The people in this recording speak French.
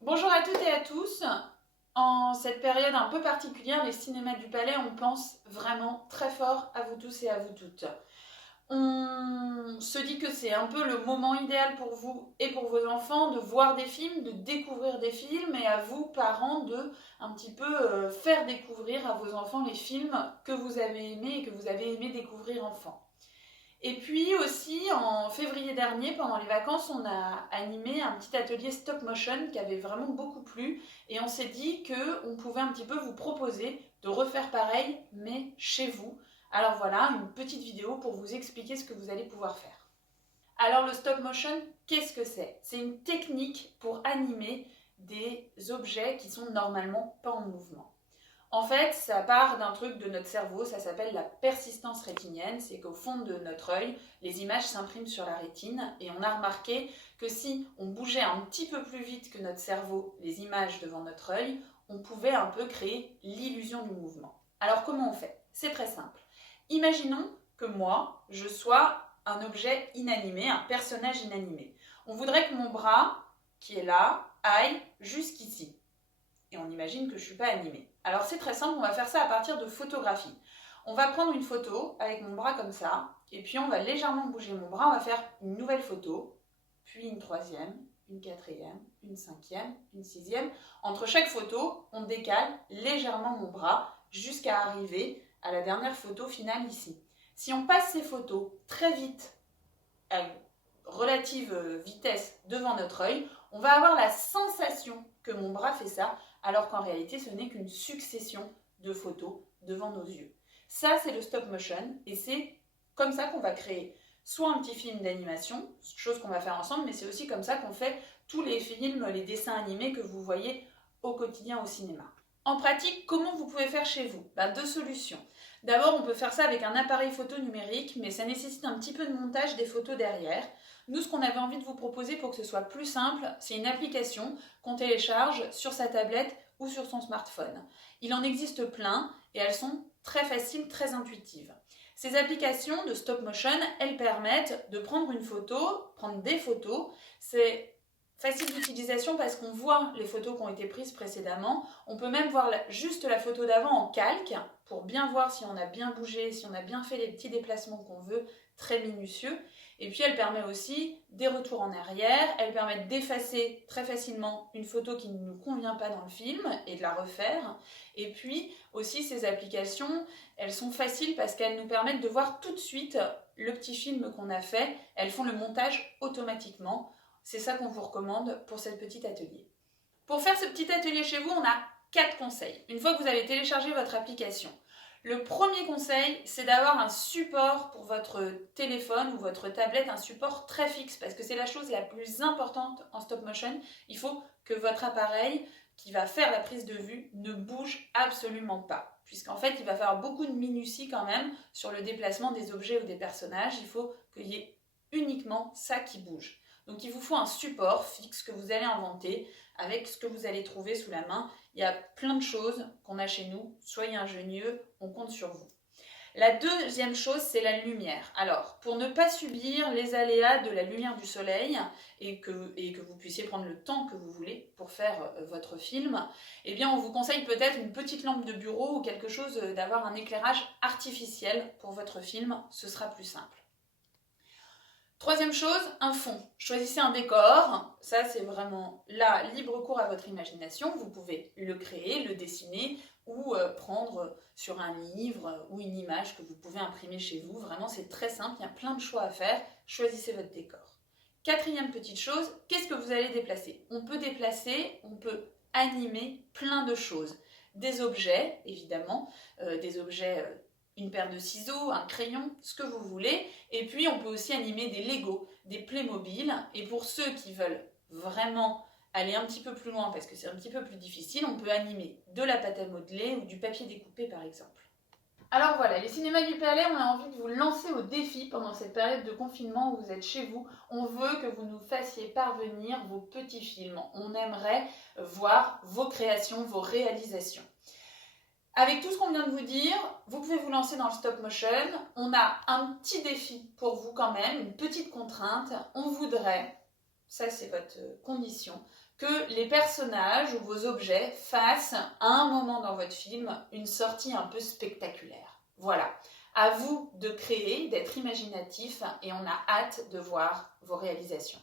Bonjour à toutes et à tous. En cette période un peu particulière, les cinémas du Palais, on pense vraiment très fort à vous tous et à vous toutes. On se dit que c'est un peu le moment idéal pour vous et pour vos enfants de voir des films, de découvrir des films, et à vous, parents, de un petit peu faire découvrir à vos enfants les films que vous avez aimés et que vous avez aimé découvrir enfant. Et puis aussi, en février dernier, pendant les vacances, on a animé un petit atelier stop motion qui avait vraiment beaucoup plu. Et on s'est dit qu'on pouvait un petit peu vous proposer de refaire pareil, mais chez vous. Alors voilà, une petite vidéo pour vous expliquer ce que vous allez pouvoir faire. Alors le stop motion, qu'est-ce que c'est? C'est une technique pour animer des objets qui sont normalement pas en mouvement. En fait, ça part d'un truc de notre cerveau, ça s'appelle la persistance rétinienne. C'est qu'au fond de notre œil, les images s'impriment sur la rétine et on a remarqué que si on bougeait un petit peu plus vite que notre cerveau les images devant notre œil, on pouvait un peu créer l'illusion du mouvement. Alors comment on fait? C'est très simple. Imaginons que moi, je sois un objet inanimé, un personnage inanimé. On voudrait que mon bras, qui est là, aille jusqu'ici. Et on imagine que je ne suis pas animée. Alors c'est très simple, on va faire ça à partir de photographies. On va prendre une photo avec mon bras comme ça, et puis on va légèrement bouger mon bras, on va faire une nouvelle photo, puis une troisième, une quatrième, une cinquième, une sixième. Entre chaque photo, on décale légèrement mon bras jusqu'à arriver à la dernière photo finale ici. Si on passe ces photos très vite, à relative vitesse devant notre œil, on va avoir la sensation que mon bras fait ça, alors qu'en réalité ce n'est qu'une succession de photos devant nos yeux. Ça c'est le stop motion et c'est comme ça qu'on va créer soit un petit film d'animation, chose qu'on va faire ensemble, mais c'est aussi comme ça qu'on fait tous les films, les dessins animés que vous voyez au quotidien au cinéma. En pratique, comment vous pouvez faire chez vous? Deux solutions. D'abord, on peut faire ça avec un appareil photo numérique, mais ça nécessite un petit peu de montage des photos derrière. Nous, ce qu'on avait envie de vous proposer pour que ce soit plus simple, c'est une application qu'on télécharge sur sa tablette ou sur son smartphone. Il en existe plein et elles sont très faciles, très intuitives. Ces applications de stop motion, elles permettent de prendre une photo, prendre des photos. C'est facile d'utilisation parce qu'on voit les photos qui ont été prises précédemment. On peut même voir juste la photo d'avant en calque pour bien voir si on a bien bougé, si on a bien fait les petits déplacements qu'on veut, très minutieux. Et puis elle permet aussi des retours en arrière, elle permet d'effacer très facilement une photo qui ne nous convient pas dans le film et de la refaire. Et puis aussi ces applications, elles sont faciles parce qu'elles nous permettent de voir tout de suite le petit film qu'on a fait. Elles font le montage automatiquement. C'est ça qu'on vous recommande pour ce petit atelier. Pour faire ce petit atelier chez vous, on a 4 conseils. Une fois que vous avez téléchargé votre application, le premier conseil, c'est d'avoir un support pour votre téléphone ou votre tablette, un support très fixe, parce que c'est la chose la plus importante en stop motion. Il faut que votre appareil qui va faire la prise de vue ne bouge absolument pas, puisqu'en fait, il va falloir beaucoup de minutie quand même sur le déplacement des objets ou des personnages. Il faut qu'il y ait uniquement ça qui bouge. Donc il vous faut un support fixe que vous allez inventer avec ce que vous allez trouver sous la main. Il y a plein de choses qu'on a chez nous. Soyez ingénieux, on compte sur vous. La deuxième chose, c'est la lumière. Alors, pour ne pas subir les aléas de la lumière du soleil et que vous puissiez prendre le temps que vous voulez pour faire votre film, eh bien, on vous conseille peut-être une petite lampe de bureau ou quelque chose d'avoir un éclairage artificiel pour votre film. Ce sera plus simple. Troisième chose, un fond. Choisissez un décor. Ça, c'est vraiment là, libre cours à votre imagination. Vous pouvez le créer, le dessiner ou prendre sur un livre ou une image que vous pouvez imprimer chez vous. Vraiment, c'est très simple. Il y a plein de choix à faire. Choisissez votre décor. Quatrième petite chose, qu'est-ce que vous allez déplacer? On peut déplacer, on peut animer plein de choses. Des objets, évidemment, des objets une paire de ciseaux, un crayon, ce que vous voulez. Et puis on peut aussi animer des Lego, des Playmobil. Et pour ceux qui veulent vraiment aller un petit peu plus loin parce que c'est un petit peu plus difficile, on peut animer de la pâte à modeler ou du papier découpé par exemple. Alors voilà, les cinémas du Palais, on a envie de vous lancer au défi pendant cette période de confinement où vous êtes chez vous. On veut que vous nous fassiez parvenir vos petits films. On aimerait voir vos créations, vos réalisations. Avec tout ce qu'on vient de vous dire, vous pouvez vous lancer dans le stop motion. On a un petit défi pour vous quand même, une petite contrainte. On voudrait, ça c'est votre condition, que les personnages ou vos objets fassent à un moment dans votre film une sortie un peu spectaculaire. Voilà, à vous de créer, d'être imaginatif et on a hâte de voir vos réalisations.